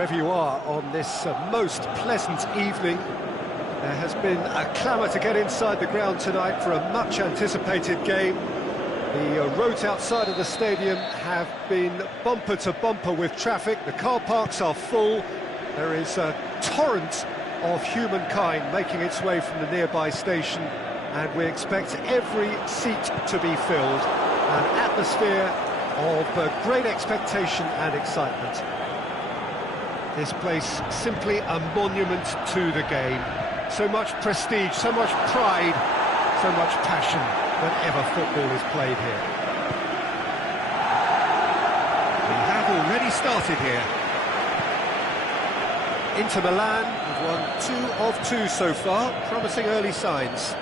wherever you are on this most pleasant evening. There has been a clamour to get inside the ground tonight for a much-anticipated game. The roads outside of the stadium have been bumper to bumper with traffic. The car parks are full. There is a torrent of humankind making its way from the nearby station, and we expect every seat to be filled. An atmosphere of great expectation and excitement. This place simply a monument to the game. So much prestige, so much pride, so much passion whenever football is played here. We have already started here. Inter Milan have won 2 of 2 so far, promising early signs.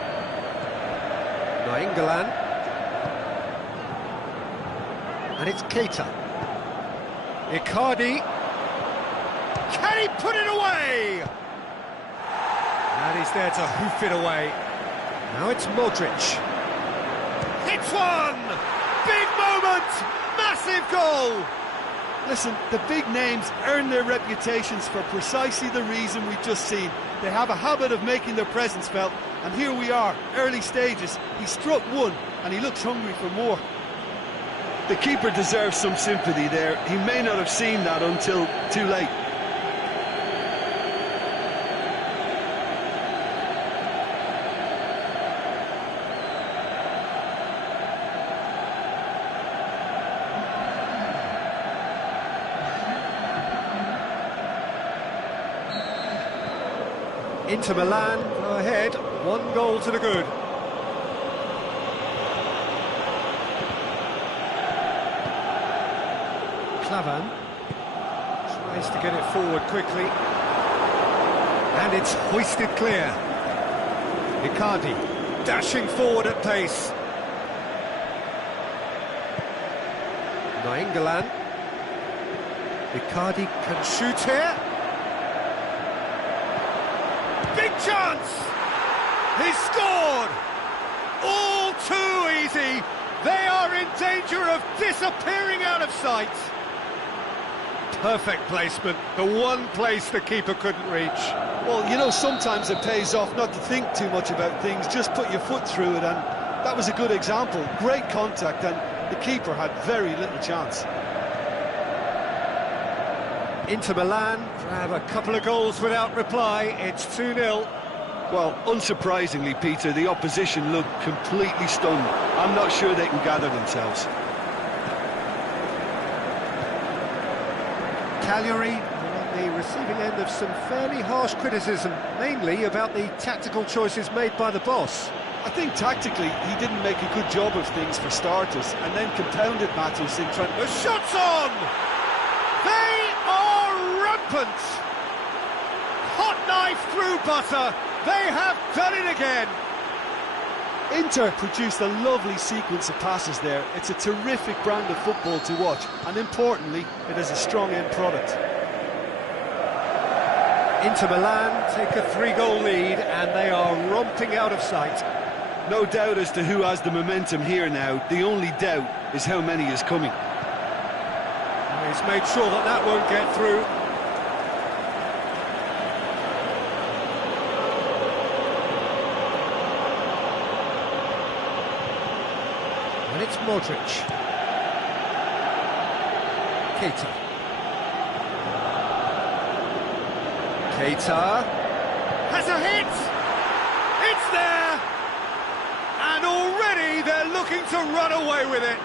Nainggolan. And it's Keita. Icardi. Can he put it away? And he's there to hoof it away. Now it's Modric. Hits one! Big moment! Massive goal! Listen, the big names earn their reputations for precisely the reason we've just seen. They have a habit of making their presence felt, and here we are, early stages. He struck one, and he looks hungry for more. The keeper deserves some sympathy there. He may not have seen that until too late. Inter Milan go ahead, 1 goal to the good. Klavan tries to get it forward quickly, and it's hoisted clear. Icardi dashing forward at pace. Nainggolan. Icardi can shoot here. Big chance! He's scored! All too easy! They are in danger of disappearing out of sight. Perfect placement, the one place the keeper couldn't reach. Well, you know, sometimes it pays off not to think too much about things, just put your foot through it, and that was a good example. Great contact, and the keeper had very little chance. Inter Milan grab a couple of goals without reply. It's 2-0. Well, unsurprisingly, Peter, the opposition look completely stunned. I'm not sure they can gather themselves. Cagliari are on the receiving end of some fairly harsh criticism, mainly about the tactical choices made by the boss. I think tactically he didn't make a good job of things for starters, and then compounded matters in trying... The shot's on! They are rampant! Hot knife through butter! They have done it again! Inter produced a lovely sequence of passes there. It's a terrific brand of football to watch, and importantly, it is a strong end product. Inter Milan take a 3-goal lead, and they are romping out of sight. No doubt as to who has the momentum here now. The only doubt is how many is coming. He's made sure that that won't get through. And it's Modric. Keita. Keita has a hit! It's there! And already they're looking to run away with it.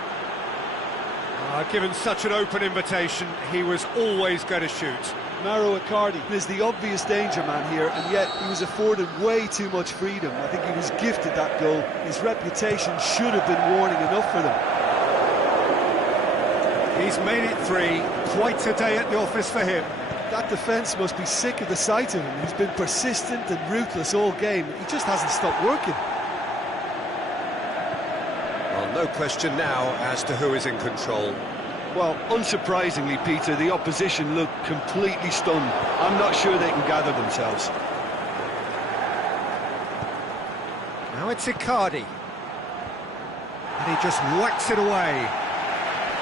Given such an open invitation, he was always going to shoot. Mauro Icardi is the obvious danger man here, and yet he was afforded way too much freedom. I think he was gifted that goal. His reputation should have been warning enough for them. He's made it 3. Quite a day at the office for him. That defence must be sick of the sight of him. He's been persistent and ruthless all game. He just hasn't stopped working. Well, no question now as to who is in control. Well, unsurprisingly, Peter, the opposition look completely stunned. I'm not sure they can gather themselves. Now it's Icardi. And he just whacks it away.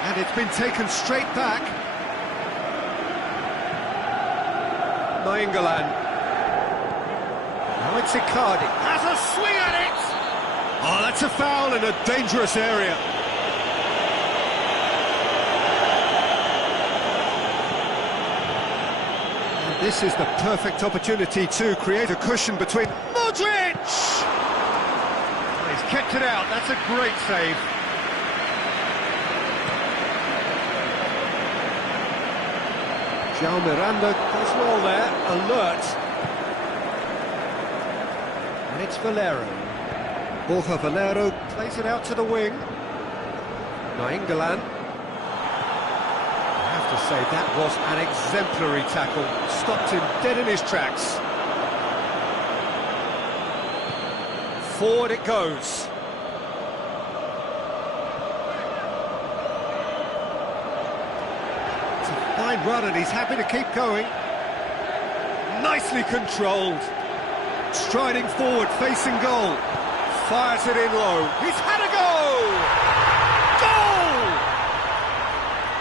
And it's been taken straight back. Nainggolan. Now it's Icardi. Has a swing at it! Oh, that's a foul in a dangerous area. And this is the perfect opportunity to create a cushion between... Modric! Oh, he's kept it out, that's a great save. João Miranda does well there, alert. And it's Valero. Borja Valero plays it out to the wing. Nainggolan. I have to say, that was an exemplary tackle. Stopped him dead in his tracks. Forward it goes. Fine run, and he's happy to keep going. Nicely controlled. Striding forward, facing goal. Fires it in low. He's had a goal! Goal!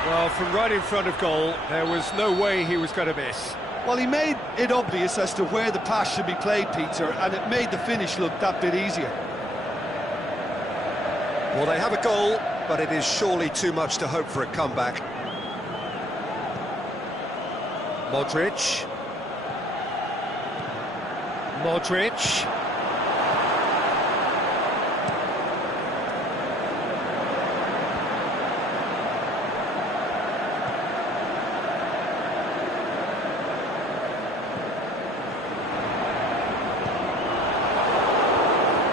Well, from right in front of goal, there was no way he was going to miss. Well, he made it obvious as to where the pass should be played, Peter, and it made the finish look that bit easier. Well, they have a goal, but it is surely too much to hope for a comeback. Modric. Modric.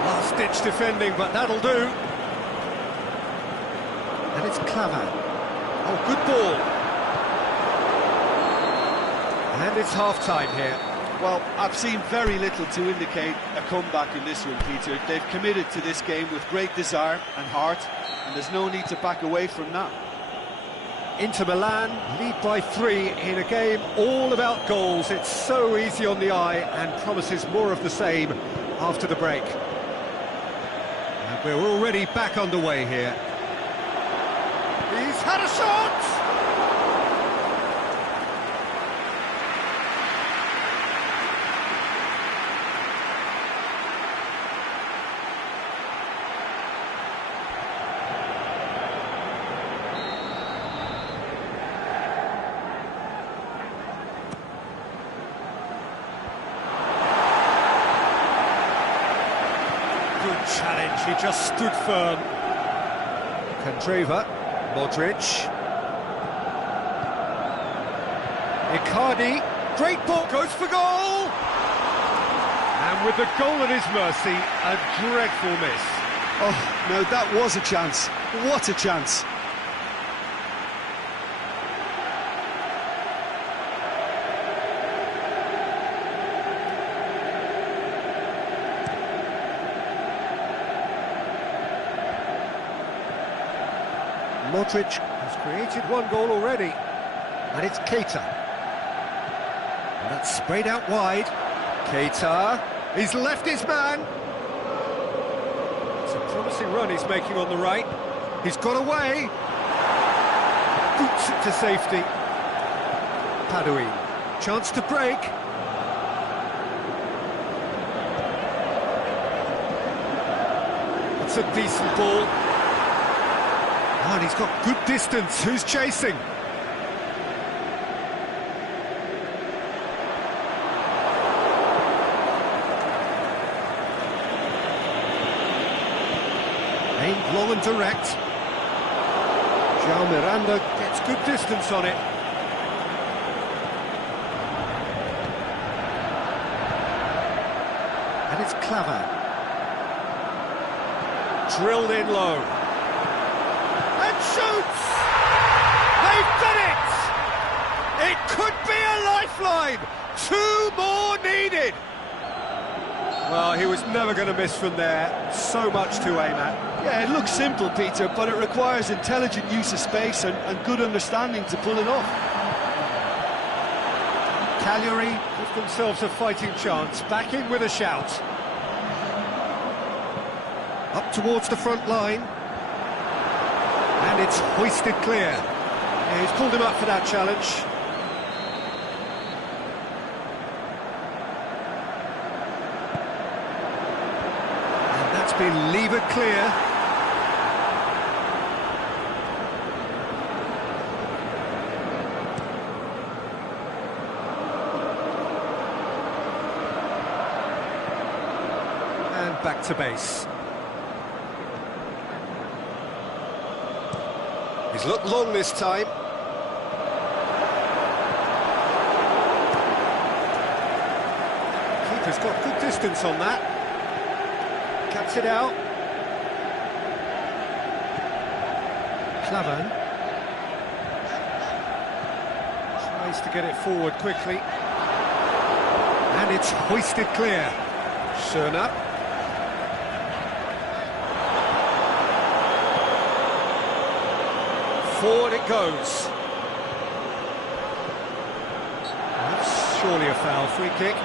Last-ditch defending, but that'll do. And it's Clavan. Oh, good ball. And it's half-time here. Well, I've seen very little to indicate a comeback in this one, Peter. They've committed to this game with great desire and heart, and there's no need to back away from that. Inter Milan lead by 3 in a game all about goals. It's so easy on the eye and promises more of the same after the break. And we're already back underway here. He's had a shot! Good challenge, he just stood firm. Candreva, Modric. Icardi, great ball, goes for goal! And with the goal at his mercy, a dreadful miss. Oh, no, that was a chance. What a chance. Modric has created one goal already, and it's Keita. And that's sprayed out wide. Keita, he's left his man. It's a promising run he's making on the right. He's got away. Boots it to safety. Paduin, chance to break. It's a decent ball. Oh, and he's got good distance. Who's chasing? Aimed long and direct. João Miranda gets good distance on it. And it's Clavan. Drilled in low. And shoots! They've done it! It could be a lifeline! 2 more needed! Well, he was never going to miss from there. So much to aim at. Yeah, it looks simple, Peter, but it requires intelligent use of space and good understanding to pull it off. Cagliari give themselves a fighting chance. Back in with a shout. Up towards the front line. And it's hoisted clear. Yeah, he's pulled him up for that challenge. been levered clear. And back to base. He's looked long this time. Keeper's got good distance on that. Cuts it out. Klavan tries to get it forward quickly. And it's hoisted clear. Schöner. Forward it goes. That's surely a foul. Free kick.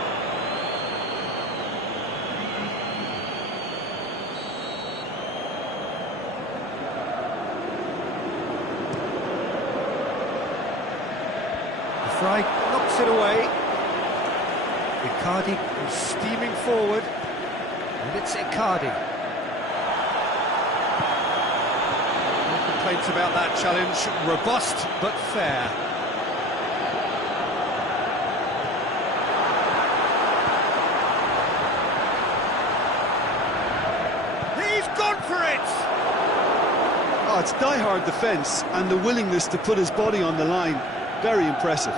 Fry knocks it away. Icardi is steaming forward, and it's Icardi. No complaints about that challenge. Robust but fair. He's gone for it! Oh, it's die-hard defence and the willingness to put his body on the line. Very impressive.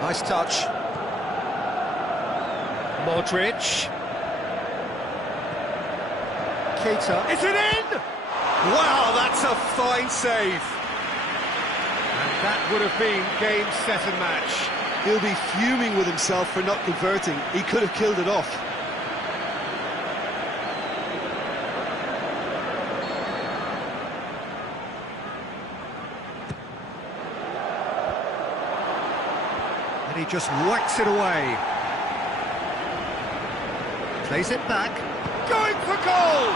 Nice touch. Modric. Keita. Is it in? Wow, that's a fine save. And that would have been game, set and match. He'll be fuming with himself for not converting. He could have killed it off. And he just whacks it away. Plays it back. Going for goal!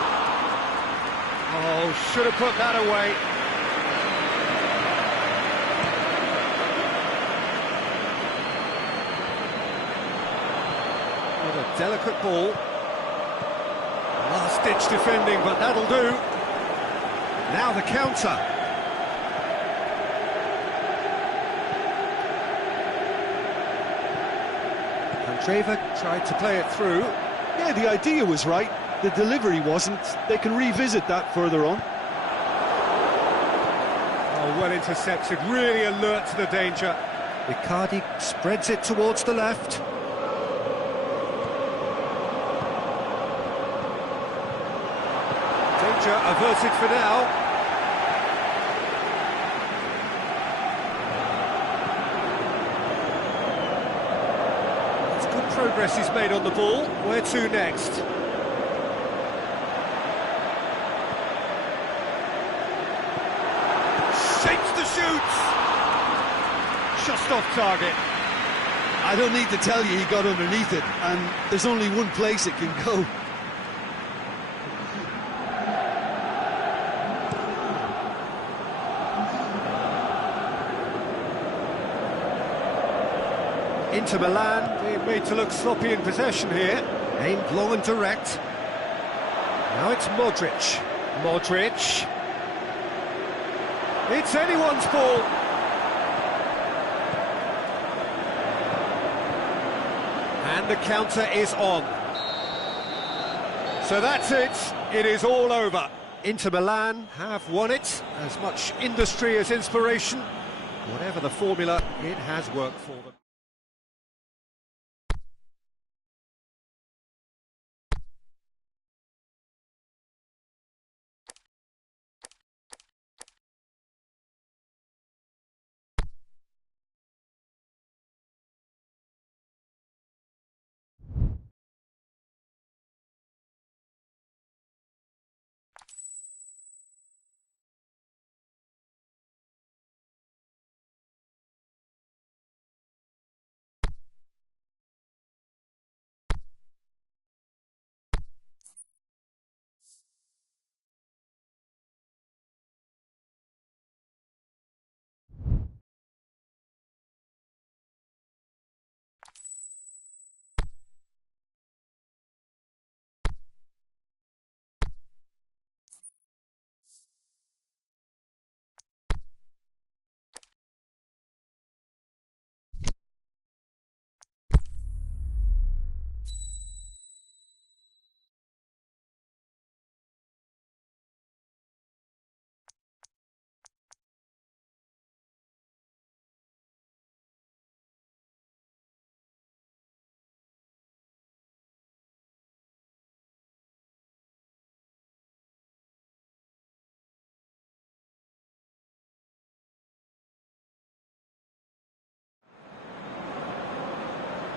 Oh, should have put that away. What a delicate ball. Last-ditch defending, but that'll do. Now the counter. Trevor tried to play it through. Yeah, the idea was right. The delivery wasn't. They can revisit that further on. Oh, well intercepted, really alert to the danger. Icardi spreads it towards the left. Danger averted for now. Progress is made on the ball. Where to next? Shapes the shoots! Just off target. I don't need to tell you he got underneath it, and there's only one place it can go. Inter Milan being made to look sloppy in possession here. Aimed long and direct. Now it's Modric. Modric. It's anyone's ball. And the counter is on. So that's it. It is all over. Inter Milan have won it. As much industry as inspiration. Whatever the formula, it has worked for them.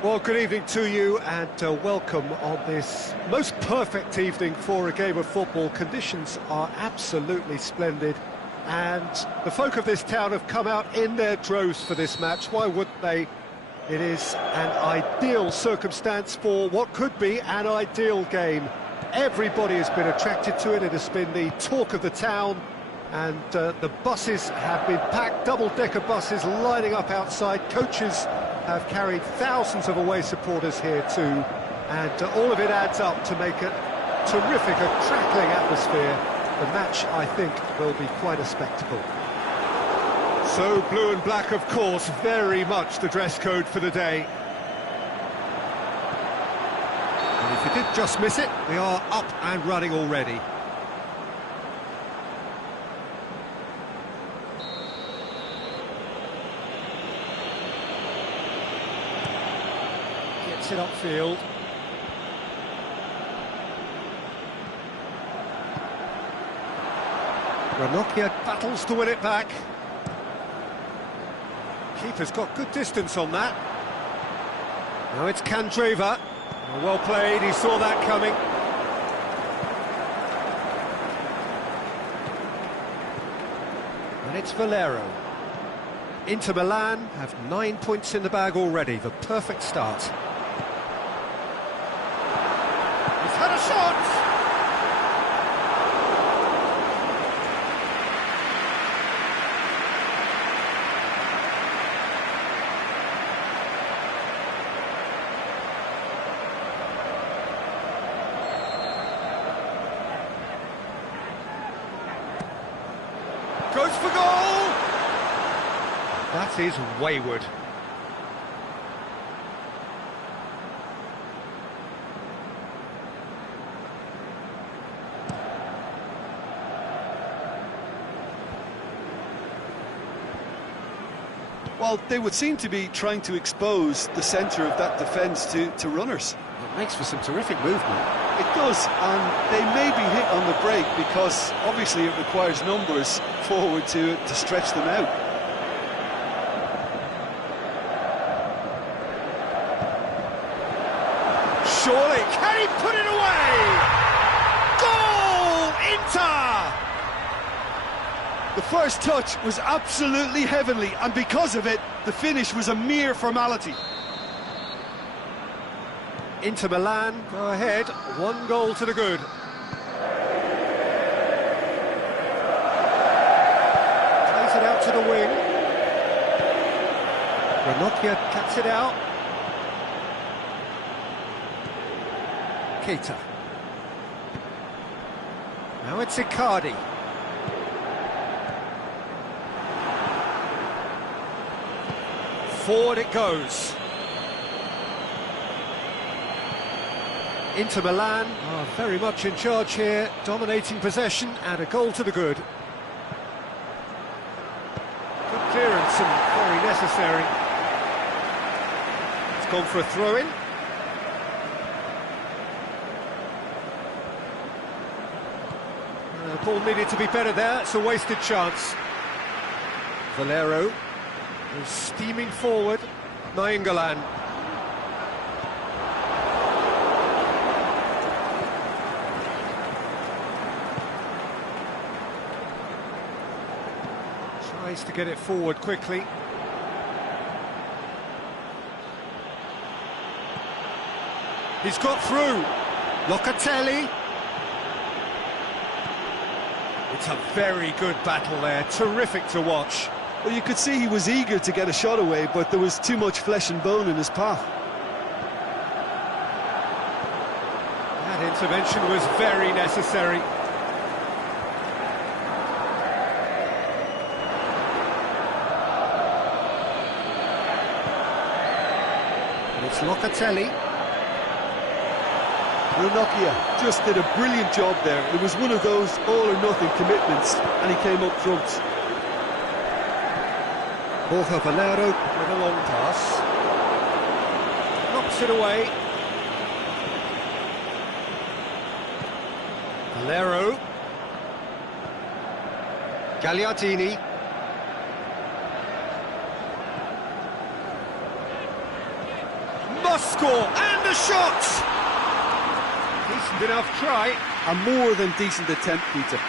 Well, good evening to you and welcome on this most perfect evening for a game of football. Conditions are absolutely splendid and the folk of this town have come out in their droves for this match. Why wouldn't they? It is an ideal circumstance for what could be an ideal game. Everybody has been attracted to it. It has been the talk of the town, and the buses have been packed, double-decker buses lining up outside. Coaches have carried thousands of away supporters here too, and all of it adds up to make it terrific, a crackling atmosphere. The match, I think, will be quite a spectacle. So blue and black, of course, very much the dress code for the day. And if you did just miss it, we are up and running already. Gets it upfield. Ranocchia battles to win it back. Keeper's got good distance on that. Now it's Candreva. Well played, he saw that coming. And it's Valero. Inter Milan have 9 points in the bag already, the perfect start. He's had a shot! Goes for goal! That is wayward. Well, they would seem to be trying to expose the centre of that defence to runners. It makes for some terrific movement. It does, and they may be hit on the break because obviously it requires numbers forward to stretch them out. Surely, can he put it away? Goal! Inter! The first touch was absolutely heavenly, and because of it, the finish was a mere formality. Inter Milan go ahead, 1 goal to the good. Plays it out to the wing. Ranocchia cuts it out. Keita. Now it's Icardi. Forward it goes. Inter Milan are very much in charge here, dominating possession and a goal to the good. Good clearance and very necessary. It's gone for a throw-in. The ball needed to be better there, it's a wasted chance. Valero is steaming forward. Nainggolan. Tries to get it forward quickly. He's got through. Locatelli. It's a very good battle there, terrific to watch. Well, you could see he was eager to get a shot away, but there was too much flesh and bone in his path. That intervention was very necessary. And it's Locatelli. Ranocchia just did a brilliant job there. It was one of those all-or-nothing commitments, and he came up front. Borja Valero with a long pass. Knocks it away. Valero. Gagliardini. must score, and a shot! Decent enough try. A more than decent attempt, Peter.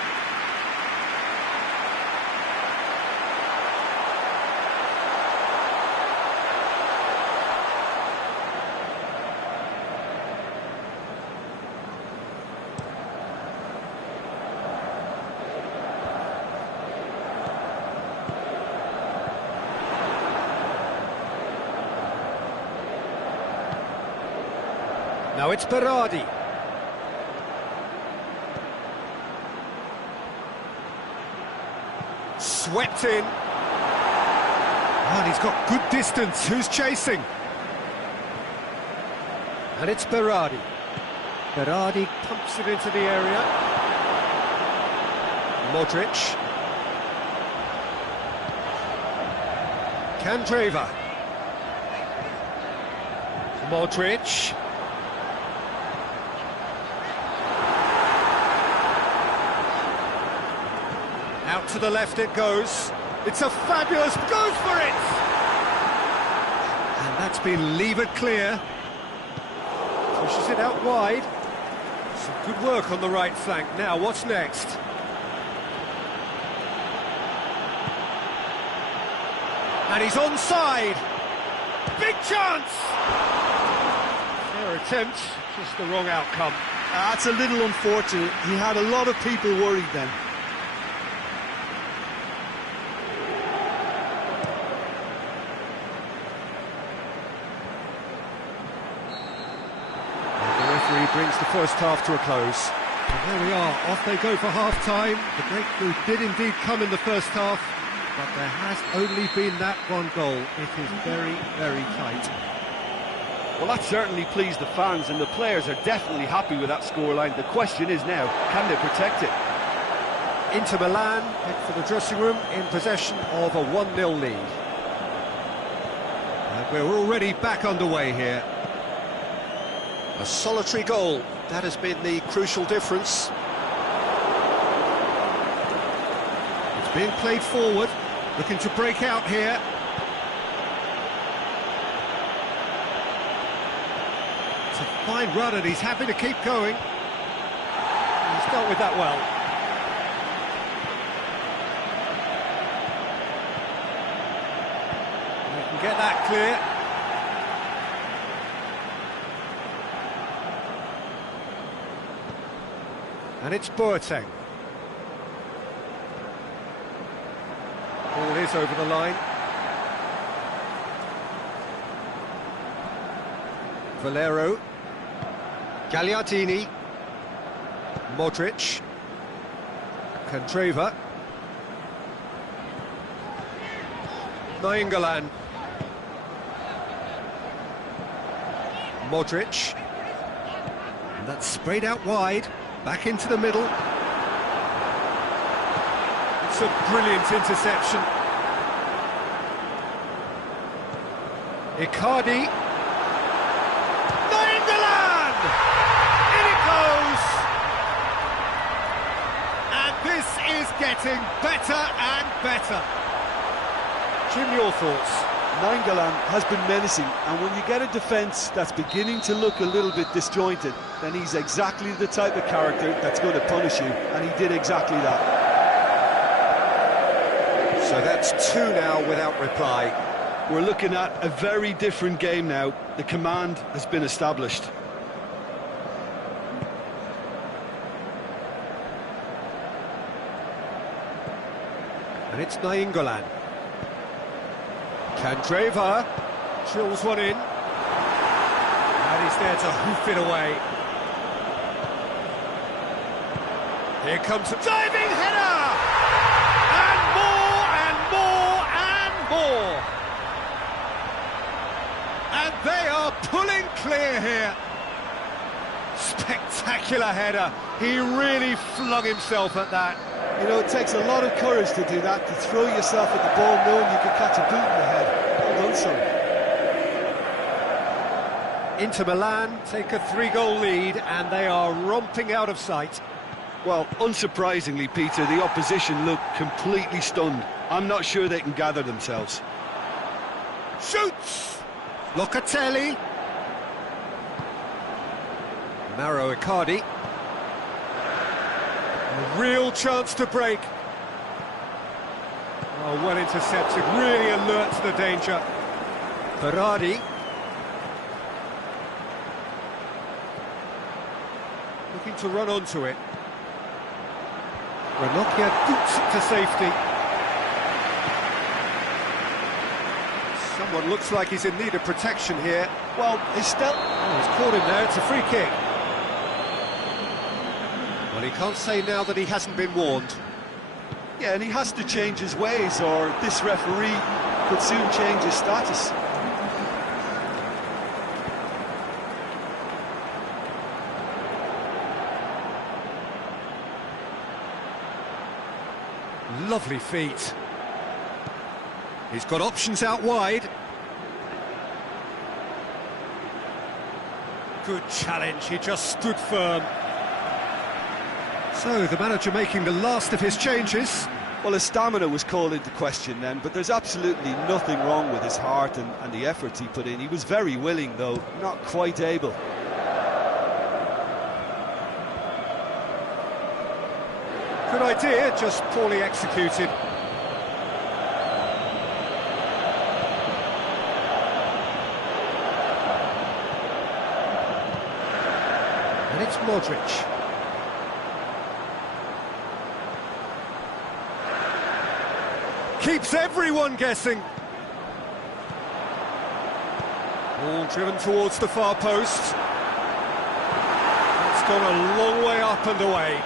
Now it's Berardi. Swept in. Oh, and he's got good distance. Who's chasing? And it's Berardi. Berardi pumps it into the area. Modric. Candreva. Modric. Out to the left it goes. It's a fabulous, goes for it! And that's been levered clear. Pushes it out wide. Some good work on the right flank. Now, what's next? And he's onside. Big chance! Fair attempt, just the wrong outcome. That's a little unfortunate. He had a lot of people worried then. Brings the first half to a close. And there we are, off they go for half-time. The breakthrough did indeed come in the first half, but there has only been that one goal. It is very, very tight. Well, that certainly pleased the fans, and the players are definitely happy with that scoreline. The question is now, can they protect it? Inter Milan head for the dressing room in possession of a 1-0 lead. And we're already back underway here. A solitary goal, that has been the crucial difference. It's being played forward, looking to break out here. It's a fine run and he's happy to keep going. He's dealt with that well. He can get that clear. And it's Boateng. Ball is over the line. Valero. Gagliardini. Modric. Candreva. Nainggolan. Modric. And that's sprayed out wide. Back into the middle. It's a brilliant interception. Icardi. Nainggolan! In it goes! And this is getting better and better. Jim, your thoughts? Nainggolan has been menacing, and when you get a defence that's beginning to look a little bit disjointed, then he's exactly the type of character that's going to punish you, and he did exactly that. So that's 2 now without reply. We're looking at a very different game now. The command has been established. And it's Nainggolan. Candreva drills one in. And he's there to hoof it away. Here comes a diving header! And more, and more, and more! And they are pulling clear here. Spectacular header. He really flung himself at that. You know, it takes a lot of courage to do that, to throw yourself at the ball knowing you could catch a boot in the head. Well done, son. Inter Milan take a 3-goal lead and they are romping out of sight. Well, unsurprisingly, Peter, the opposition look completely stunned. I'm not sure they can gather themselves. Shoots! Locatelli. Mauro Icardi. A real chance to break. Oh, well intercepted, really alert to the danger. Berardi. Looking to run onto it. Ranocchia boots it to safety. Someone looks like he's in need of protection here. Well, he's still... Oh, he's caught him there, it's a free kick. Well, he can't say now that he hasn't been warned. Yeah, and he has to change his ways, or this referee could soon change his status. Lovely feet. He's got options out wide. Good challenge, he just stood firm. So, the manager making the last of his changes. Well, his stamina was called into question then, but there's absolutely nothing wrong with his heart and the efforts he put in. He was very willing, though, not quite able. Good idea, just poorly executed. And it's Modric. Keeps everyone guessing. Ball driven towards the far post. It's gone a long way up and away.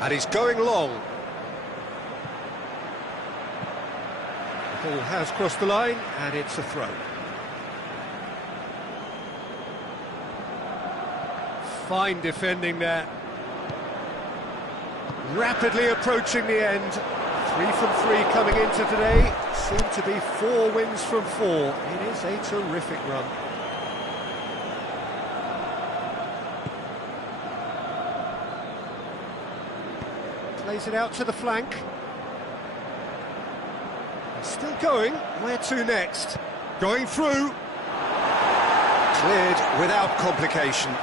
And he's going long. The ball has crossed the line, and it's a throw. Fine defending there. Rapidly approaching the end. 3 from 3 coming into today. Seem to be 4 wins from 4. It is a terrific run. Plays it out to the flank. Still going. Where to next? Going through. Cleared without complication.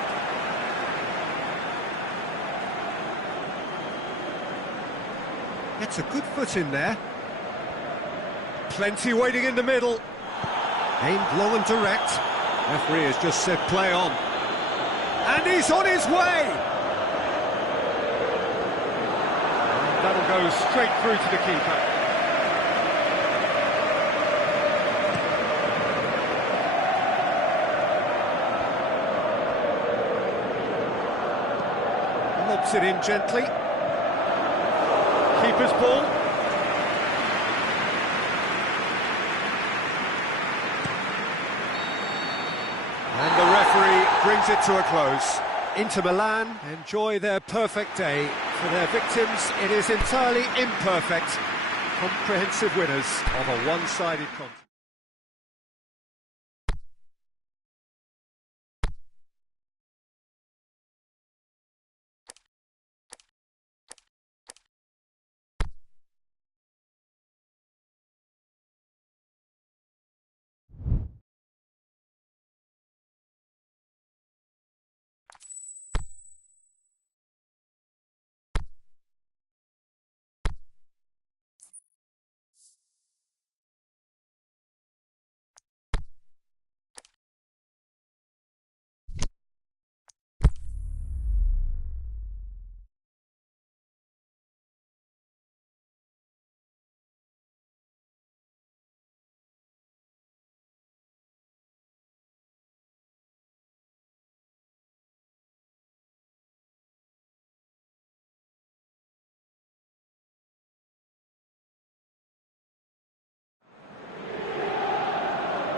Gets a good foot in there. Plenty waiting in the middle. Aimed low and direct. Referee has just said play on. And he's on his way! And that'll go straight through to the keeper. Lobs it in gently. Keeper's ball. And the referee brings it to a close. Inter Milan enjoy their perfect day. For their victims, it is entirely imperfect. Comprehensive winners of a one-sided contest.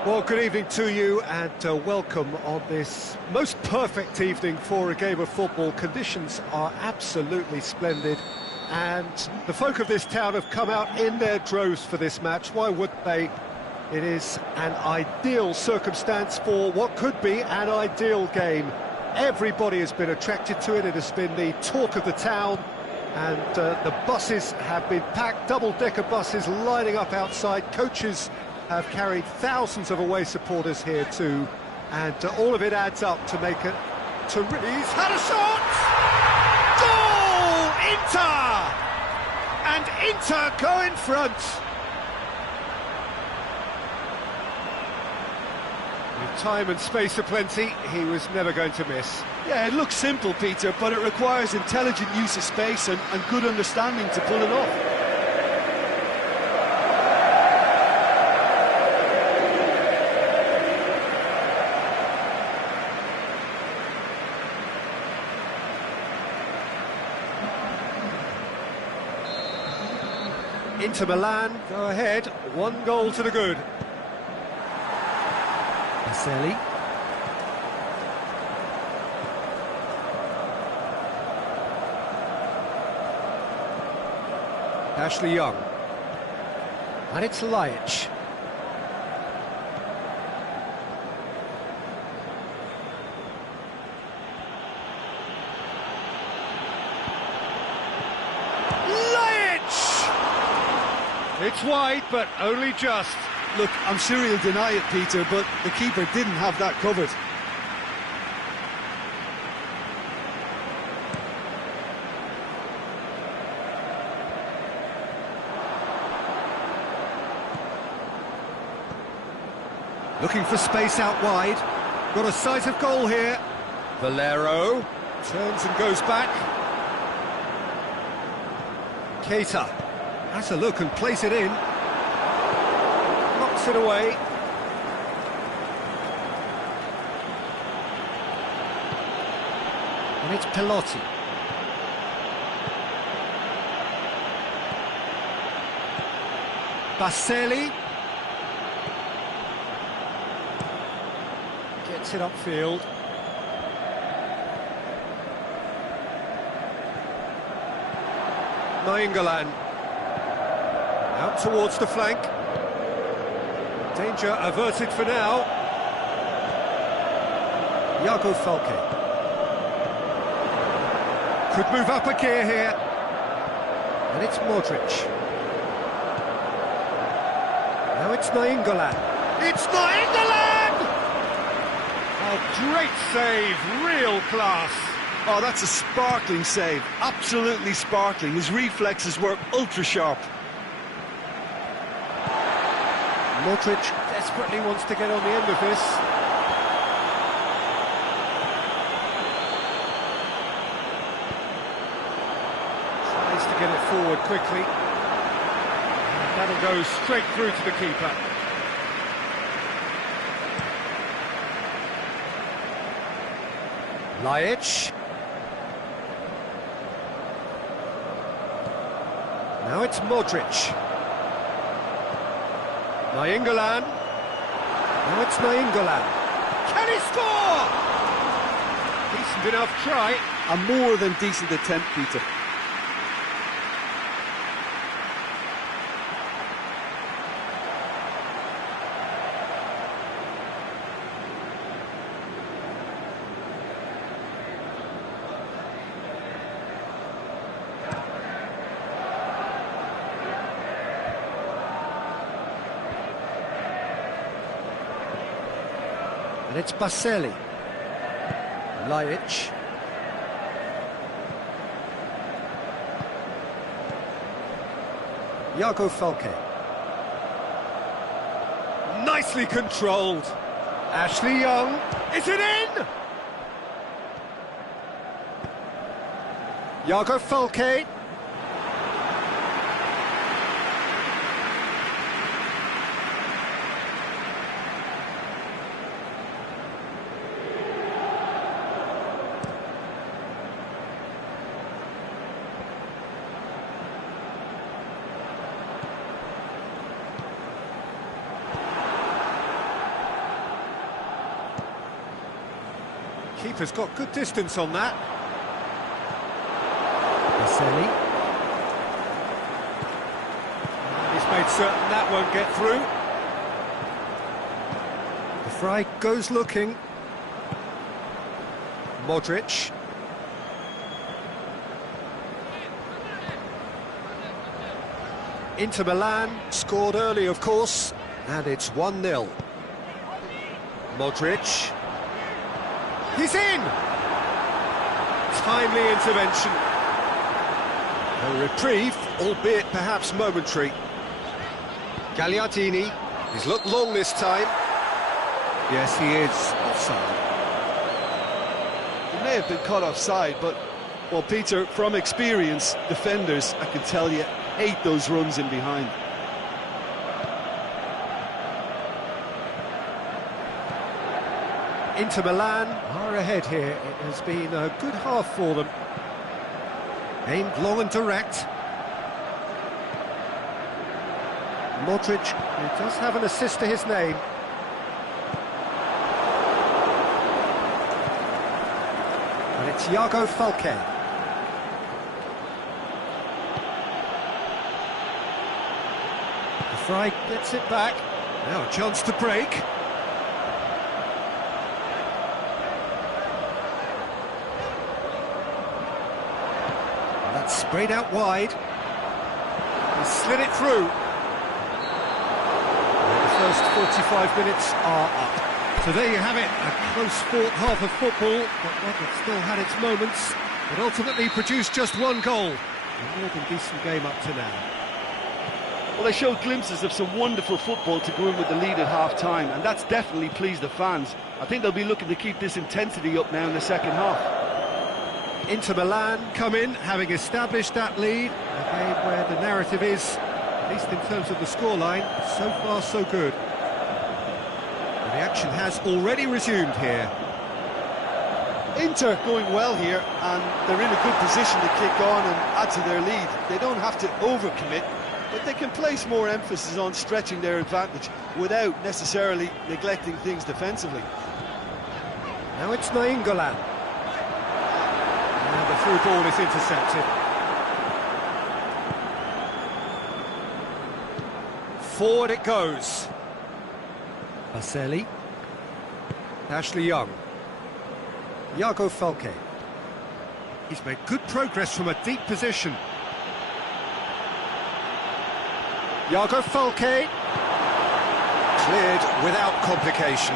Well, good evening to you and welcome on this most perfect evening for a game of football. Conditions are absolutely splendid and the folk of this town have come out in their droves for this match. Why would they? It is an ideal circumstance for what could be an ideal game. Everybody has been attracted to it. It has been the talk of the town. And the buses have been packed, double-decker buses lining up outside. Coaches have carried thousands of away supporters here too, and all of it adds up to make it to He's had a shot! Goal! Inter! And Inter go in front. With time and space aplenty, he was never going to miss. Yeah, it looks simple, Peter, but it requires intelligent use of space and good understanding to pull it off. Inter Milan go ahead, 1 goal to the good. Baselli. Ashley Young. And it's Lajic. It's wide, but only just. Look, I'm sure he'll deny it, Peter, but the keeper didn't have that covered. Looking for space out wide. Got a sight of goal here. Valero turns and goes back. Keita has a look and plays it in. Knocks it away. And it's Pelotti. Baselli. Gets it upfield. Nainggolan. Out towards the flank. Danger averted for now. Iago Falque. Could move up a gear here. And it's Modric. Now it's Nainggolan. It's Nainggolan! A great save, real class. Oh, that's a sparkling save. Absolutely sparkling. His reflexes were ultra sharp. Modric desperately wants to get on the end of this. Tries to get it forward quickly. And that'll go straight through to the keeper. Lajic. Now it's Modric. Nainggolan. Now it's Nainggolan. Can he score? Decent enough try. A more than decent attempt, Peter. And it's Baselli. Lajic. Iago Falque. Nicely controlled. Ashley Young. Is it in? Iago Falque. Keeper's got good distance on that. Baselli. He's made certain that won't get through. The fry goes looking. Modric. Inter Milan scored early, of course, and it's 1-0. Modric. He's in! Timely intervention. A reprieve, albeit perhaps momentary. Gagliardini. He's looked long this time. Yes, he is offside. He may have been caught offside, but, well, Peter, from experience, defenders, I can tell you, hate those runs in behind. Inter Milan are ahead here. It has been a good half for them. Aimed long and direct. Modric, who does have an assist to his name. And it's Iago Falque. The Fry gets it back. Now a chance to break. That's sprayed out wide. He slid it through. The first 45 minutes are up. So there you have it, a close-fought half of football, but one that still had its moments, but ultimately produced just one goal. A more than decent game up to now. Well, they showed glimpses of some wonderful football to go in with the lead at half-time, and that's definitely pleased the fans. I think they'll be looking to keep this intensity up now in the second half. Inter Milan come in, having established that lead, a game where the narrative is, at least in terms of the scoreline, so far so good. And the action has already resumed here. Inter going well here, and they're in a good position to kick on and add to their lead. They don't have to overcommit, but they can place more emphasis on stretching their advantage without necessarily neglecting things defensively. Now it's Nainggolan. And the through ball is intercepted. Forward it goes. Baselli. Ashley Young. Iago Falque. He's made good progress from a deep position. Iago Falque. Cleared without complication.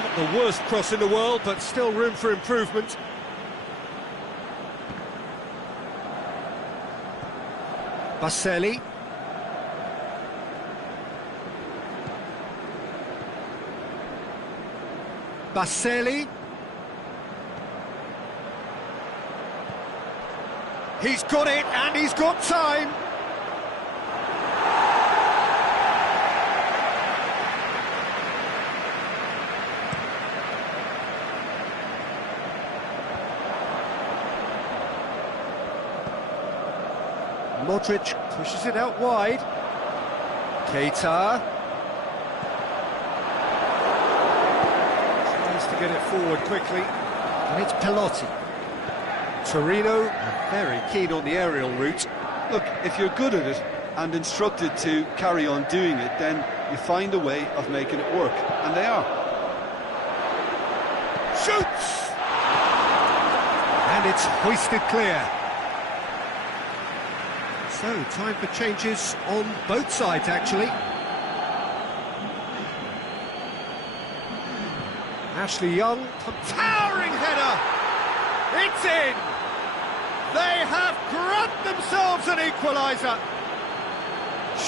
Not the worst cross in the world, but still room for improvement. Baselli. Baselli. He's got it, and he's got time. Modric pushes it out wide. Keita. Tries to get it forward quickly. And it's Pelotti. Torino are very keen on the aerial route. Look, if you're good at it and instructed to carry on doing it, then you find a way of making it work. And they are. Shoots! And it's hoisted clear. So, time for changes on both sides, actually. Ashley Young, towering header! It's in! They have grabbed themselves an equaliser!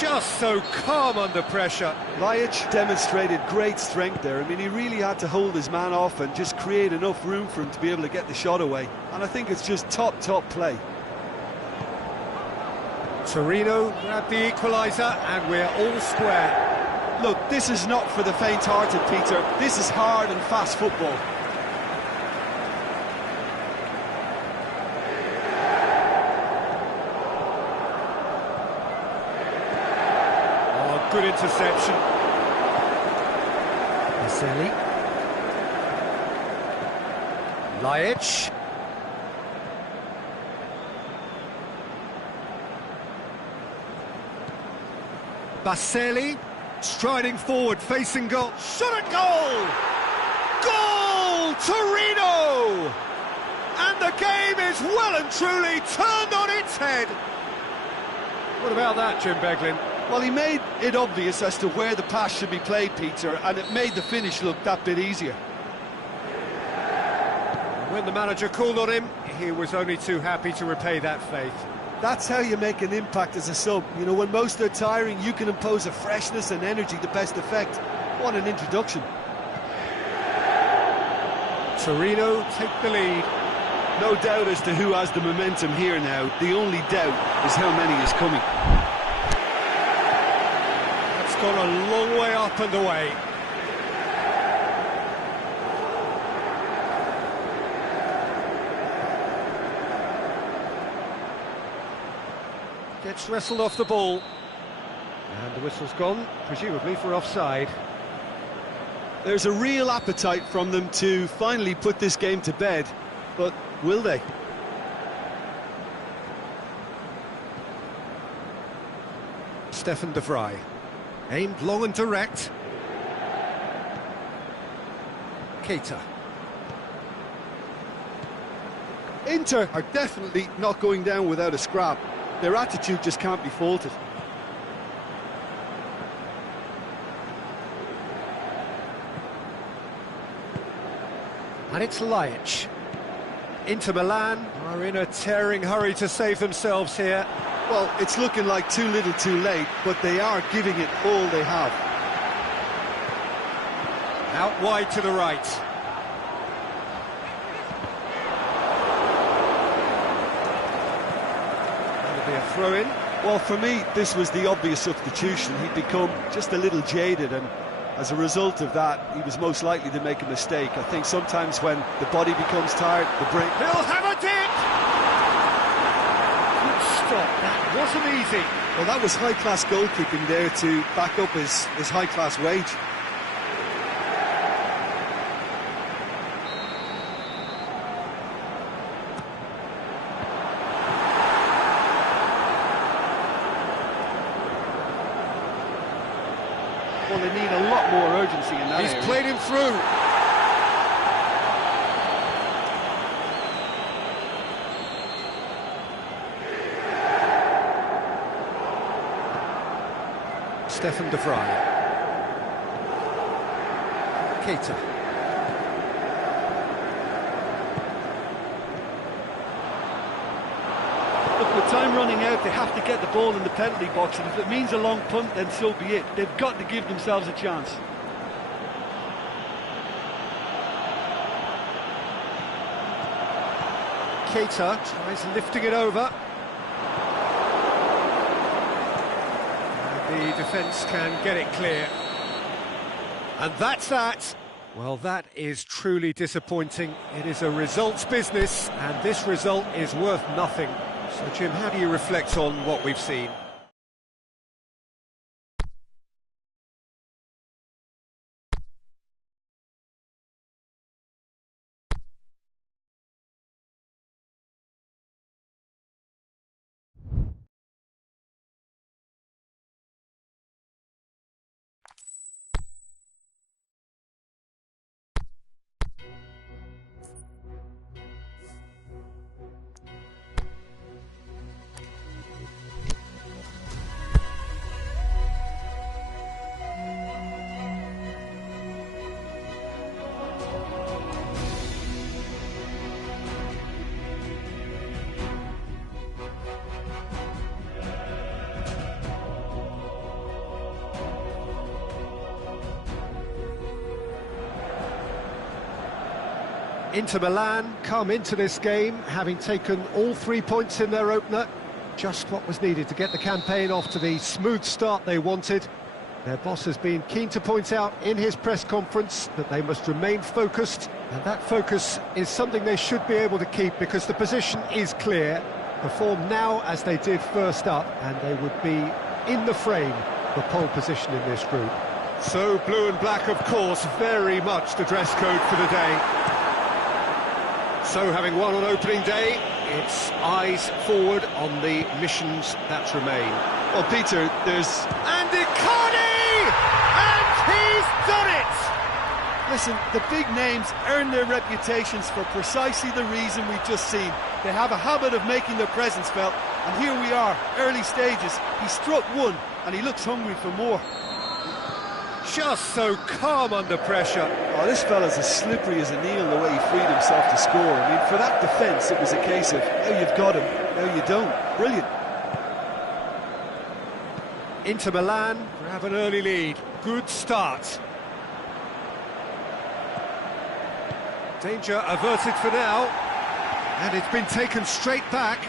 Just so calm under pressure. Lajic demonstrated great strength there. I mean, he really had to hold his man off and just create enough room for him to be able to get the shot away. And I think it's just top play. Torino grabbed the equaliser, and we're all square. Look, this is not for the faint-hearted, Peter. This is hard and fast football. Oh, good interception. Baselli. Lajic. Baselli, striding forward, facing goal. Shot at goal! Goal! Torino! And the game is well and truly turned on its head. What about that, Jim Beglin? Well, he made it obvious as to where the pass should be played, Peter, and it made the finish look that bit easier. When the manager called on him, he was only too happy to repay that faith. That's how you make an impact as a sub. You know, when most are tiring, you can impose a freshness and energy to best effect. What an introduction. Torino take the lead. No doubt as to who has the momentum here now. The only doubt is how many is coming. That's gone a long way up and away. Gets wrestled off the ball. And the whistle's gone, presumably for offside. There's a real appetite from them to finally put this game to bed, but will they? Stefan de Vrij, aimed long and direct. Keita. Inter are definitely not going down without a scrap. Their attitude just can't be faulted. And it's Laic. Inter Milan are in a tearing hurry to save themselves here. Well, it's looking like too little too late, but they are giving it all they have. Out wide to the right. That'll be a throw-in. Well, for me, this was the obvious substitution. He'd become just a little jaded, and as a result of that, he was most likely to make a mistake. I think sometimes when the body becomes tired, the brain... He'll hammer it! Good stop, that wasn't easy. Well, that was high-class goalkeeping there to back up his high-class wage. Well, they need a lot more urgency in that area. He's played him through. Stefan de Vrij. Keita. Look, with time running out, they have to get the ball in the penalty box, and if it means a long punt, then so be it. They've got to give themselves a chance. Keita tries lifting it over. And the defence can get it clear. And that's that. Well, that is truly disappointing. It is a results business, and this result is worth nothing. So, Jim, how do you reflect on what we've seen? Inter Milan come into this game having taken all 3 points in their opener. Just what was needed to get the campaign off to the smooth start they wanted. Their boss has been keen to point out in his press conference that they must remain focused, and that focus is something they should be able to keep because the position is clear. Perform now as they did first up, and they would be in the frame for pole position in this group. So blue and black, of course, very much the dress code for the day. So, having won on opening day, it's eyes forward on the missions that remain. Well, Peter, there's... Andy Carney! And he's done it! Listen, the big names earn their reputations for precisely the reason we've just seen. They have a habit of making their presence felt, And here we are, early stages. He struck one, and he looks hungry for more. Just so calm under pressure. Oh, this fella's as slippery as an eel the way he freed himself to score. I mean, for that defence, it was a case of, now you've got him, now you don't. Brilliant. Inter Milan grab an early lead. Good start. Danger averted for now. And it's been taken straight back.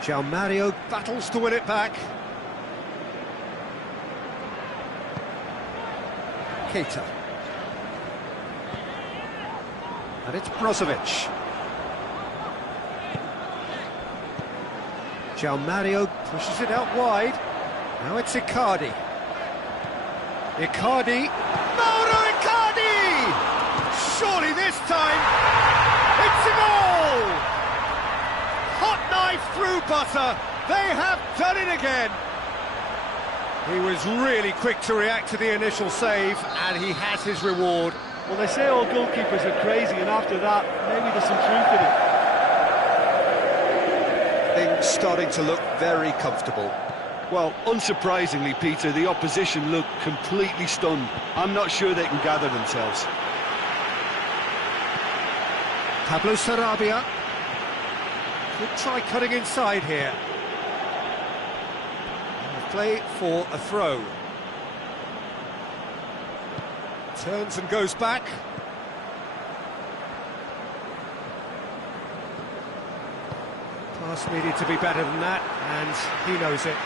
João Mario battles to win it back. Keita. And it's Brozovic. João Mario pushes it out wide. Now it's Icardi. Icardi. Mauro Icardi! Surely this time, it's a goal! Hot knife through butter. They have done it again. He was really quick to react to the initial save, and he has his reward. Well, they say all goalkeepers are crazy, and after that, maybe there's some truth in it. Things starting to look very comfortable. Well, unsurprisingly, Peter, the opposition look completely stunned. I'm not sure they can gather themselves. Pablo Sarabia could try cutting inside here. Play for a throw. Turns and goes back. Pass needed to be better than that, and he knows it.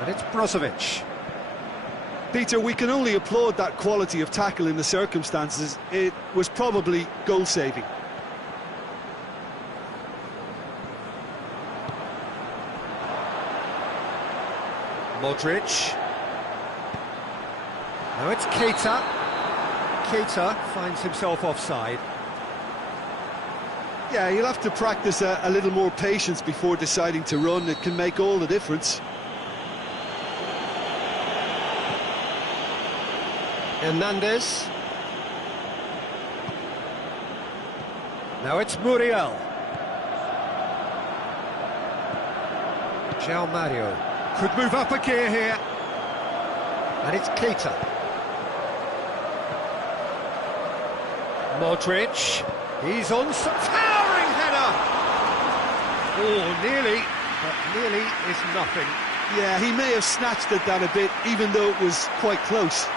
And it's Brozovic. Peter, we can only applaud that quality of tackle in the circumstances. It was probably goal-saving. Modric. Now it's Keita. Keita finds himself offside. Yeah, you'll have to practice a little more patience before deciding to run. It can make all the difference. Hernandez. Now it's Muriel. João Mario could move up a gear here. And it's Keita. Modric. He's on some towering header. Oh, nearly, but nearly is nothing. Yeah, he may have snatched at that a bit, even though it was quite close.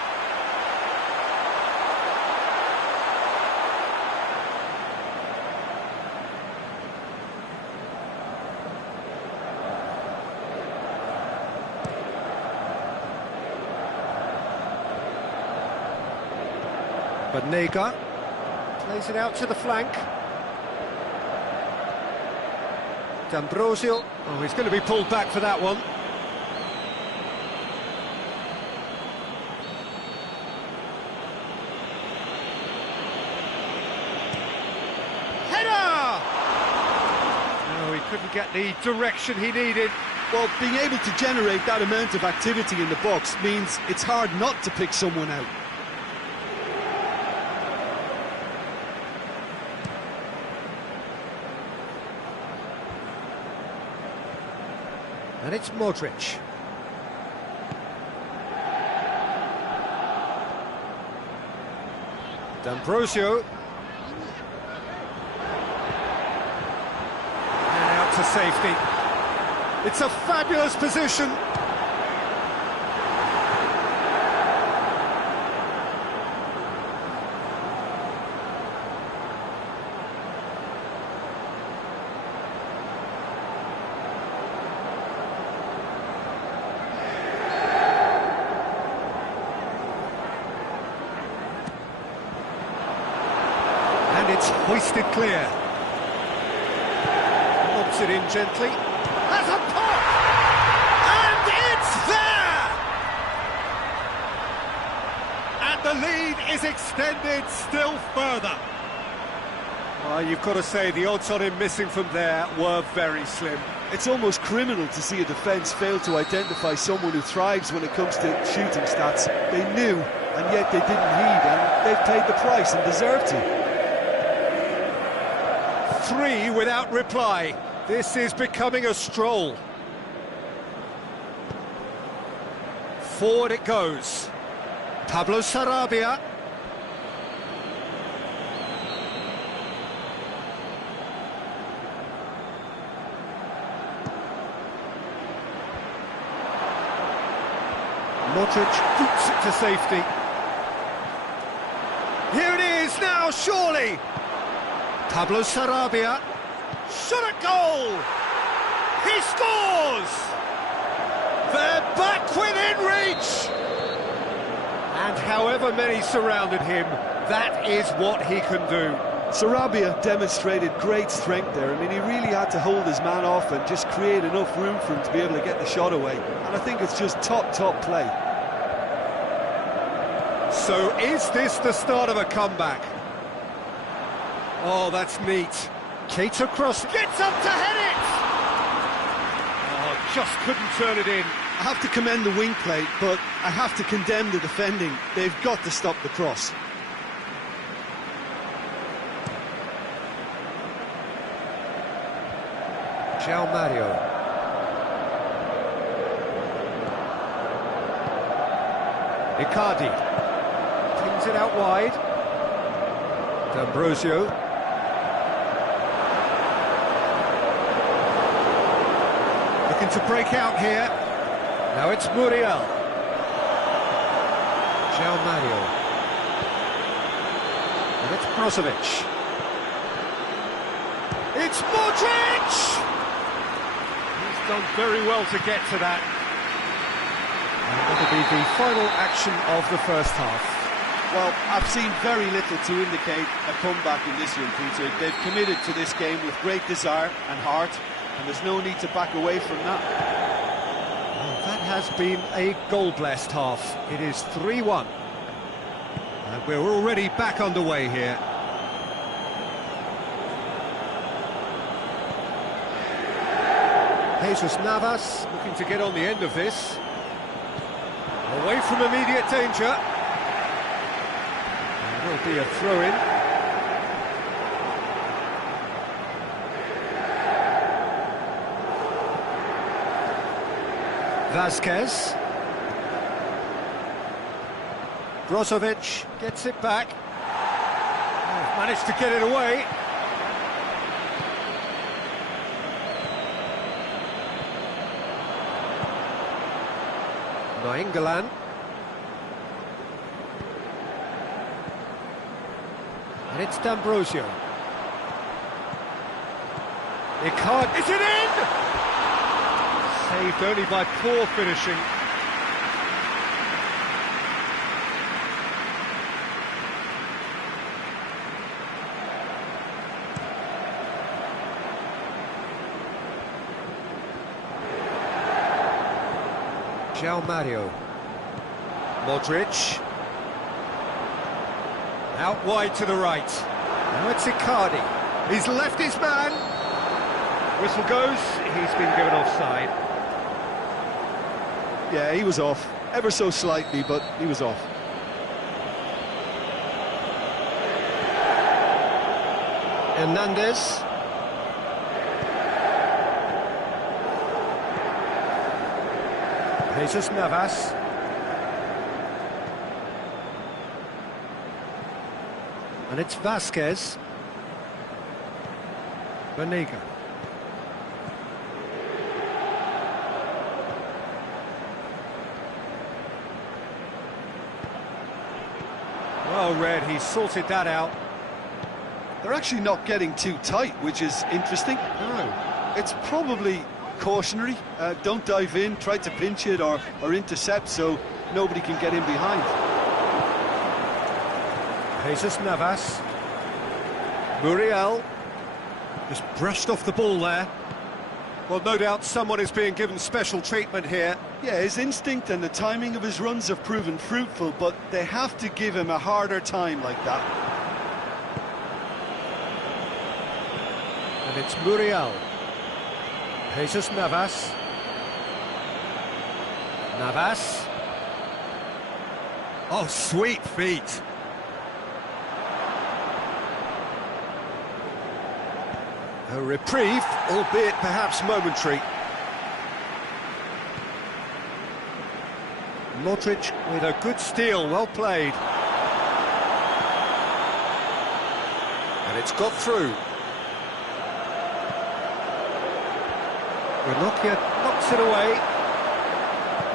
But Nega plays it out to the flank. D'Ambrosio, oh, he's going to be pulled back for that one. Header! No, he couldn't get the direction he needed. Well, being able to generate that amount of activity in the box means it's hard not to pick someone out. And it's Modric. D'Ambrosio. And out to safety. It's a fabulous position. It's hoisted clear. Lobs it in gently. Has a pop! And it's there! And the lead is extended still further. Well, you've got to say the odds on him missing from there were very slim. It's almost criminal to see a defence fail to identify someone who thrives when it comes to shooting stats. They knew and yet they didn't heed, and they've paid the price and deserve to. 3 without reply. This is becoming a stroll. Forward it goes. Pablo Sarabia. Modric boots it to safety. Here it is now, surely. Pablo Sarabia. Shot at goal. He scores. They're back within reach. And however many surrounded him, that is what he can do. Sarabia demonstrated great strength there. I mean, he really had to hold his man off and just create enough room for him to be able to get the shot away. And I think it's just top play. So is this the start of a comeback? Oh, that's neat. Keita cross, gets up to head it! Oh, just couldn't turn it in. I have to commend the wing play, but I have to condemn the defending. They've got to stop the cross. João Mario. Icardi. Pings it out wide. D'Ambrosio. Looking to break out here. Now it's Muriel. João Mario. And it's Brozovic. It's Modric! He's done very well to get to that. And that'll be the final action of the first half. Well, I've seen very little to indicate a comeback in this one, Peter. They've committed to this game with great desire and heart, and there's no need to back away from that. Well, that has been a goal-blessed half. It is 3-1. And we're already back underway here. Jesus Navas looking to get on the end of this. Away from immediate danger. There will be a throw-in. Vasquez. Brozovic gets it back. Oh, managed to get it away. Nainggolan. And it's D'Ambrosio. Icardi, is it in? Saved only by poor finishing. João Mario. Modric. Out wide to the right. Now it's Icardi. He's left his man. Whistle goes. He's been given offside. Yeah, he was off. Ever so slightly, but he was off. Hernandez. Jesus Navas. And it's Vasquez. Banega. Well read, he sorted that out. They're actually not getting too tight, which is interesting. No. It's probably cautionary. Don't dive in, try to pinch it or intercept so nobody can get in behind. Jesus Navas. Muriel. Just brushed off the ball there. Well, no doubt someone is being given special treatment here. Yeah, his instinct and the timing of his runs have proven fruitful, but they have to give him a harder time like that. And it's Muriel. Jesus Navas. Navas. Oh, sweet feet. A reprieve, albeit perhaps momentary. Modric with a good steal, well played. And it's got through. Ranocchia knocks it away.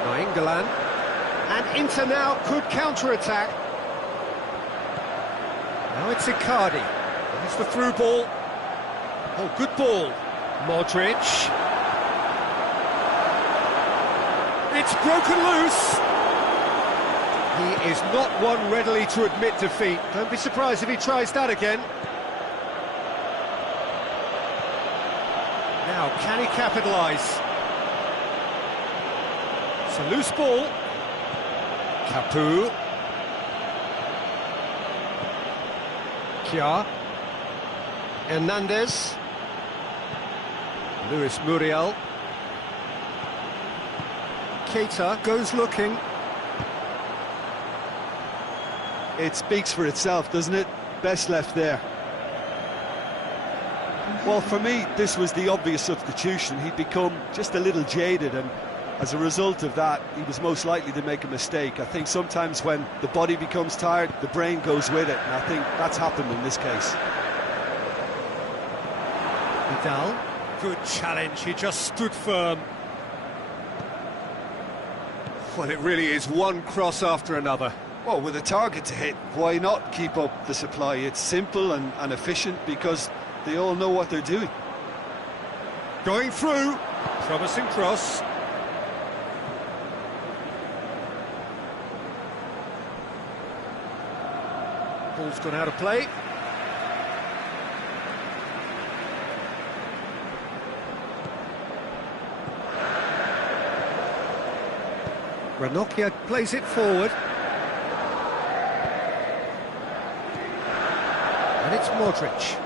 Nainggolan. And Inter now could counter-attack. Now it's Icardi. There's the through ball. Oh, good ball. Modric. It's broken loose. He is not one readily to admit defeat. Don't be surprised if he tries that again. Now, can he capitalise? It's a loose ball. Capu. Kja. Hernandez. Luis Muriel. Keita goes looking. It speaks for itself, doesn't it? Best left there. Well, for me, this was the obvious substitution. He'd become just a little jaded, and as a result of that, he was most likely to make a mistake. I think sometimes when the body becomes tired, the brain goes with it, and I think that's happened in this case. Vidal, good challenge, he just stood firm. Well, it really is one cross after another. Well, with a target to hit, why not keep up the supply? It's simple and efficient because they all know what they're doing. Going through, promising cross. Ball's gone out of play. Ranocchia plays it forward. And it's Modric.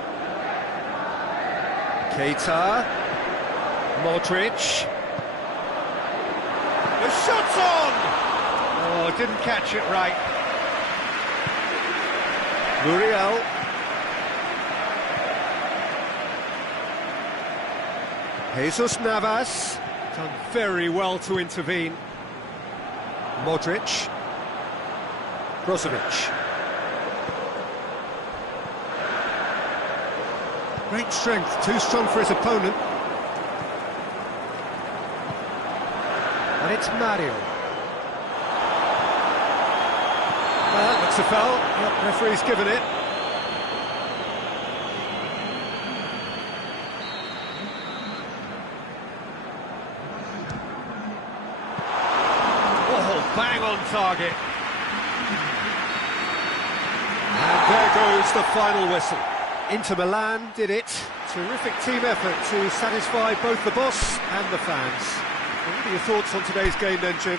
Keita. Modric. The shot's on! Oh, didn't catch it right. Muriel. Jesus Navas. Done very well to intervene. Modric. Brozovic. Great strength, too strong for his opponent. And it's Mario. Well, that looks a foul. Yep, referee's given it. Oh, bang on target. And there goes the final whistle. Inter Milan did it. Terrific team effort to satisfy both the boss and the fans. What are your thoughts on today's game then, Jim?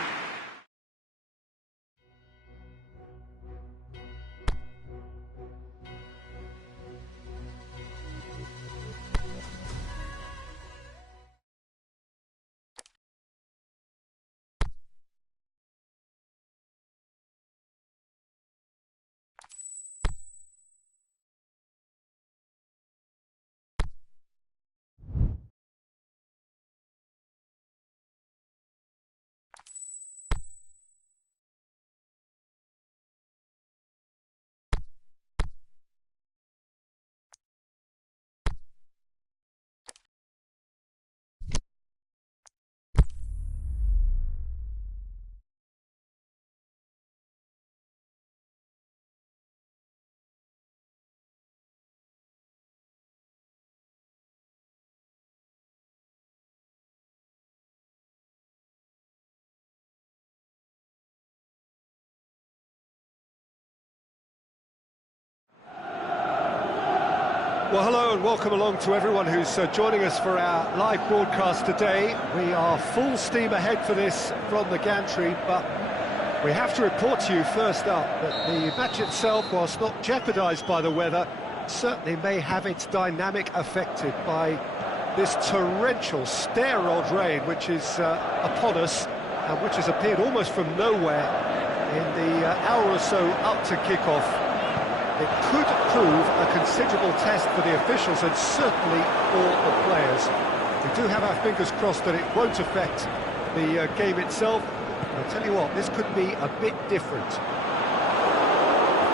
Well, hello and welcome along to everyone who's joining us for our live broadcast today. We are full steam ahead for this from the gantry, but we have to report to you first up that the match itself, whilst not jeopardised by the weather, certainly may have its dynamic affected by this torrential stair-rod rain which is upon us and which has appeared almost from nowhere. In the hour or so up to kick-off, it could prove a considerable test for the officials and certainly for the players. We do have our fingers crossed that it won't affect the game itself. I'll tell you what, this could be a bit different. Of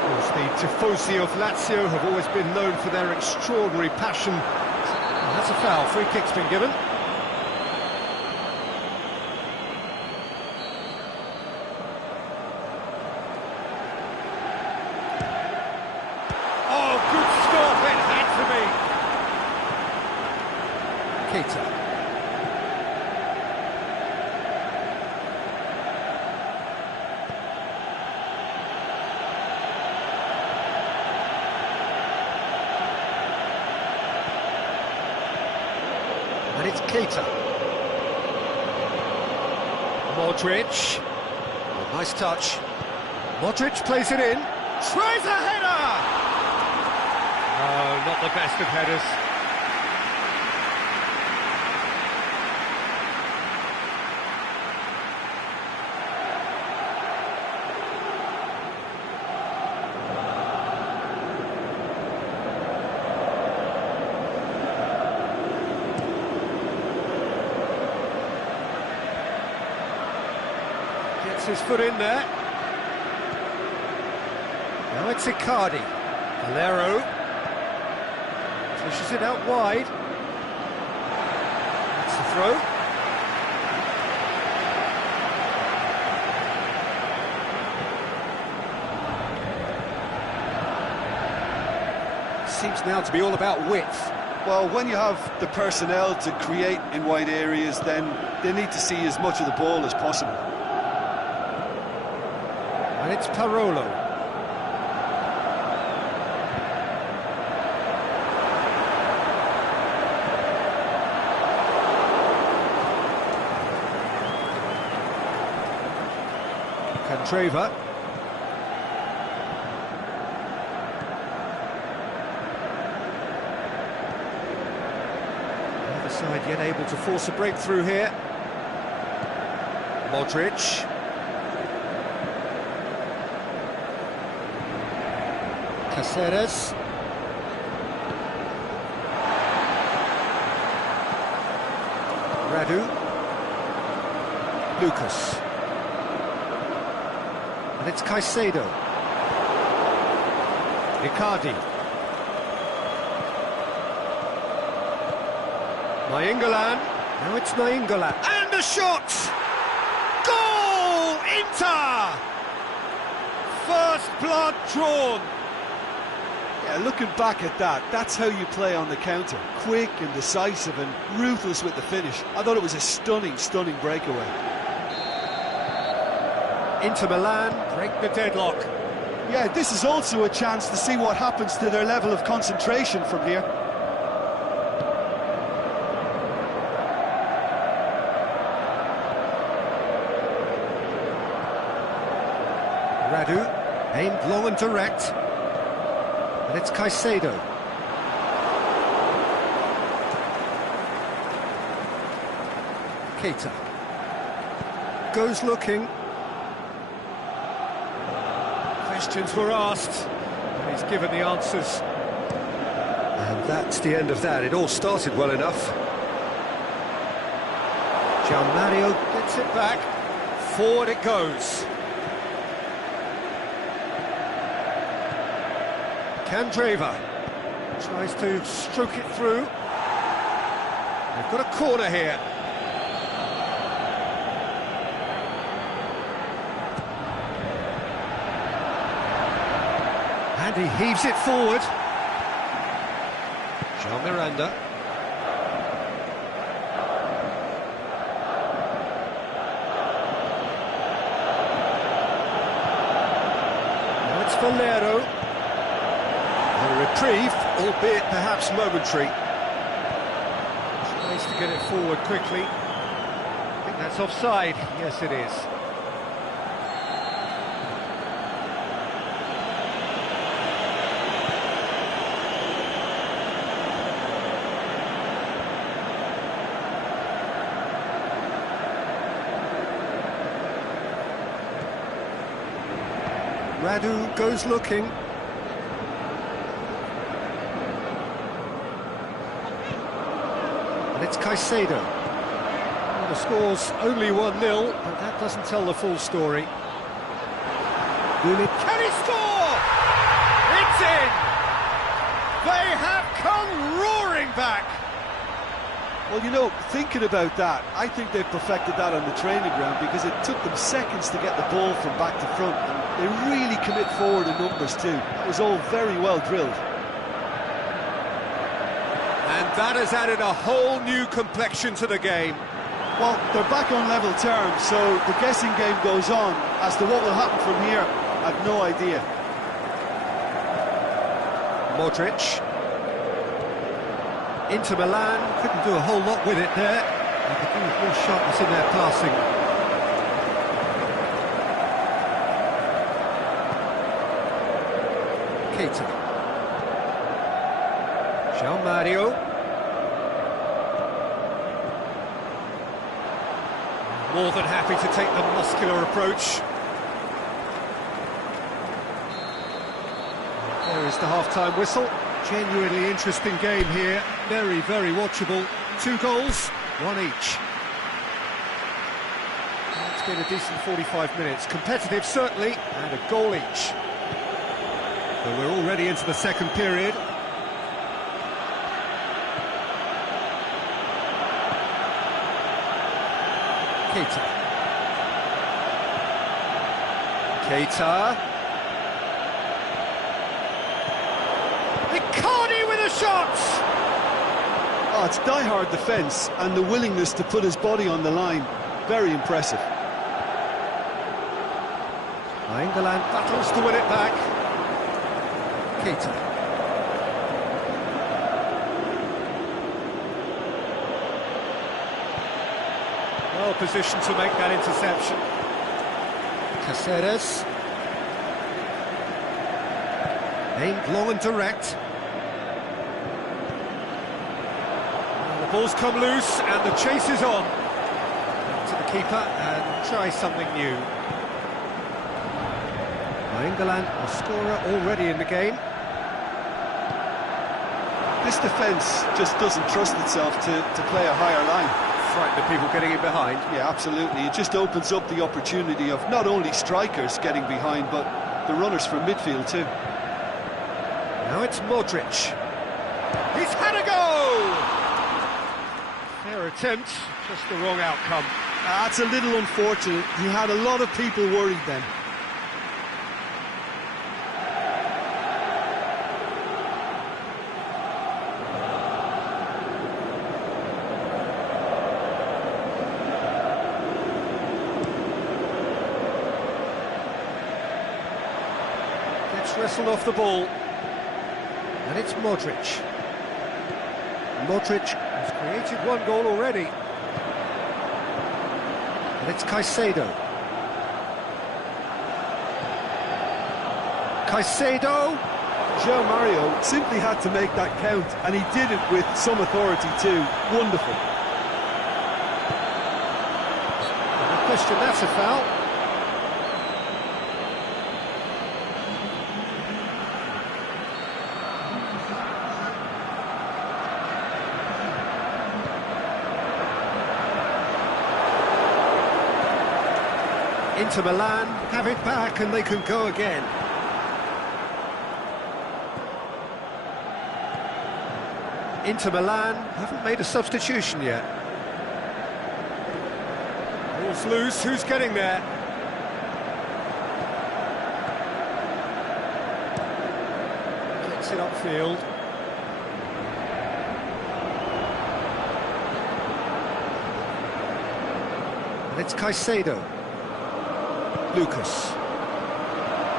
course, the tifosi of Lazio have always been known for their extraordinary passion. And that's a foul. Free kick's been given. Oh, good stop. It had to be. Keita. And it's Keita. Modric. Oh, nice touch. Modric plays it in. Tries a header! Oh, not the best of headers. Gets his foot in there. Now it's Icardi. Valero. Pushes it out wide. That's the throw. Seems now to be all about width. Well, when you have the personnel to create in wide areas, then they need to see as much of the ball as possible. And it's Parolo. Candreva. Neither side yet able to force a breakthrough here. Modric. Caceres. Radu. Lucas. And it's Caicedo. Icardi. Nainggolan. Now it's Nainggolan. And a shot! Goal! Inter! First blood drawn. Yeah, looking back at that, that's how you play on the counter. Quick and decisive and ruthless with the finish. I thought it was a stunning, stunning breakaway. Inter Milan break the deadlock. Yeah, this is also a chance to see what happens to their level of concentration from here. Radu, aimed long and direct. And it's Caicedo. Keita. Goes looking. Questions were asked, and he's given the answers. And that's the end of that. It all started well enough. Gianmario gets it back. Forward it goes. Candreva tries to stroke it through. They've got a corner here. And he heaves it forward. Jean Miranda. Now it's Valero. A reprieve, albeit perhaps momentary. Tries to get it forward quickly. I think that's offside. Yes, it is. Radu goes looking. And it's Caicedo. Well, the score's only 1-0, but that doesn't tell the full story. Can he score? It's in! They have come roaring back! Well, you know, thinking about that, I think they've perfected that on the training ground because it took them seconds to get the ball from back to front, and they really commit forward in numbers too. It was all very well drilled. And that has added a whole new complexion to the game. Well, they're back on level terms, so the guessing game goes on. As to what will happen from here, I've no idea. Modric. Into Milan, couldn't do a whole lot with it there. They could do with more sharpness in their passing. Keita. João Mario. More than happy to take the muscular approach. There is the half-time whistle. Genuinely interesting game here. Very, very watchable. 2 goals, 1 each. It's been a decent 45 minutes. Competitive, certainly, and a goal each. But we're already into the second period. Keita. Icardi with a shot! Oh, it's die-hard defence and the willingness to put his body on the line. Very impressive. England battles to win it back. Keita. Well positioned to make that interception. Caceres. Aimed long and direct. And the ball's come loose and the chase is on. To the keeper and try something new. England, a scorer already in the game. This defence just doesn't trust itself to play a higher line. Frightened of people getting in behind. Yeah, absolutely. It just opens up the opportunity of not only strikers getting behind, but the runners from midfield too. Now it's Modric. He's had a go! Fair attempt, just the wrong outcome. That's a little unfortunate. He had a lot of people worried then. Wrestled off the ball, and it's Modric. Modric has created 1 goal already, and it's Caicedo. Caicedo! João Mario simply had to make that count, and he did it with some authority too. Wonderful. No question, that's a foul. Into Milan, have it back and they can go again. Into Milan, haven't made a substitution yet. Ball's loose, who's getting there? Gets it upfield. And it's Caicedo. Lucas.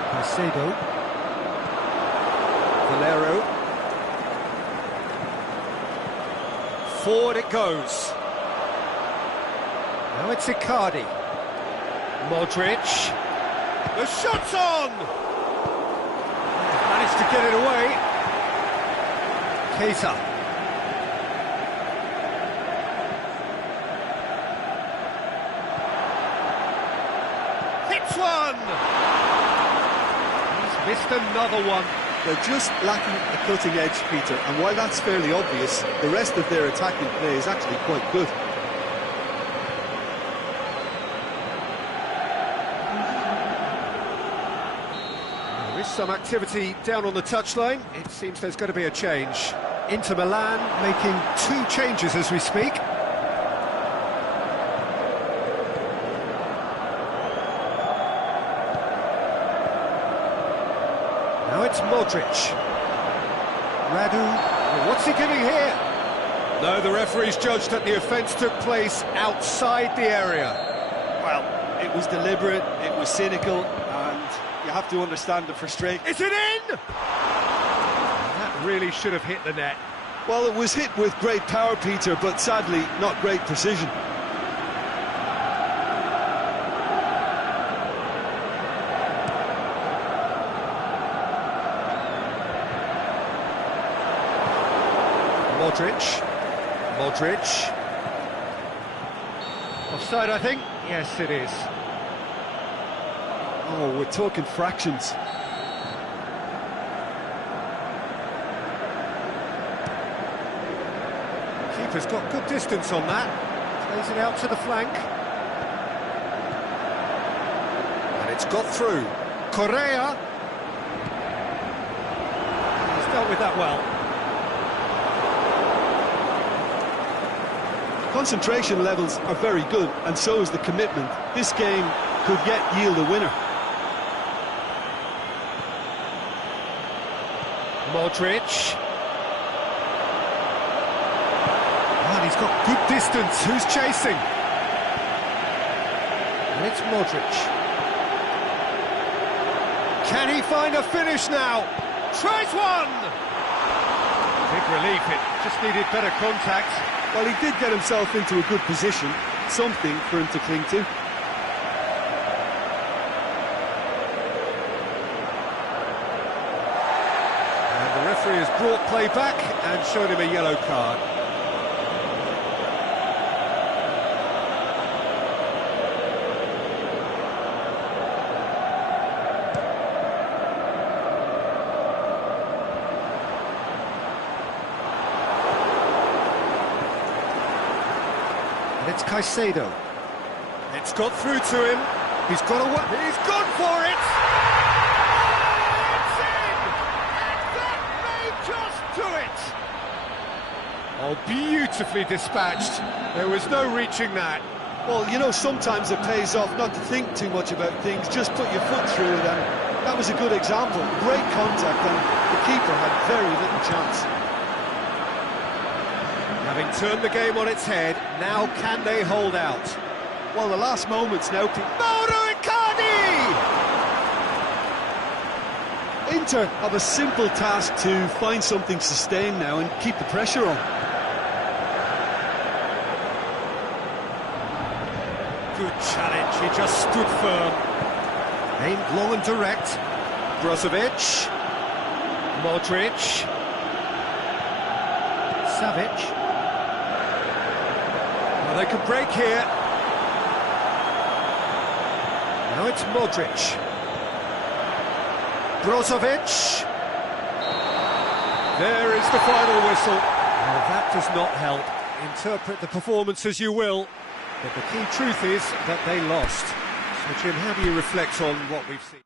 Caicedo. Valero. Forward it goes. Now it's Icardi. Modric. The shot's on! Managed to get it away. Keita. Hits one! Missed another one. They're just lacking a cutting edge, Peter, and while that's fairly obvious, the rest of their attacking play is actually quite good. There is some activity down on the touchline. It seems there's going to be a change. Inter Milan making 2 changes as we speak. Now it's Modric. Radu, what's he giving here? No, the referee's judged that the offence took place outside the area. Well, it was deliberate, it was cynical, and you have to understand the frustration. Is it in? That really should have hit the net. Well, it was hit with great power, Peter, but sadly, not great precision. Modric. Offside, I think. Yes, it is. Oh, we're talking fractions. Keeper's got good distance on that. Plays it out to the flank. And it's got through. Correa. He's dealt with that well. Concentration levels are very good, and so is the commitment. This game could yet yield a winner. Modric. And he's got good distance. Who's chasing? And it's Modric. Can he find a finish now? Tries one! Big relief, it just needed better contact. Well, he did get himself into a good position, something for him to cling to. And the referee has brought play back and showed him a yellow card. It's Caicedo. It's got through to him. He's got a one. He's gone for it. It's in. And that may just do it. Oh, beautifully dispatched. There was no reaching that. Well, you know, sometimes it pays off not to think too much about things, just put your foot through it, and that was a good example. Great contact, and the keeper had very little chance. Having turned the game on its head, now can they hold out? Well, the last moments now... Mauro Icardi! Inter have a simple task to find something sustained now and keep the pressure on. Good challenge, he just stood firm. Aimed long and direct. Brozovic. Modric. Savic. Well, they could break here. Now it's Modric. Brozovic. There is the final whistle. Well, that does not help. Interpret the performance as you will, but the key truth is that they lost. So, Jim, how do you reflect on what we've seen?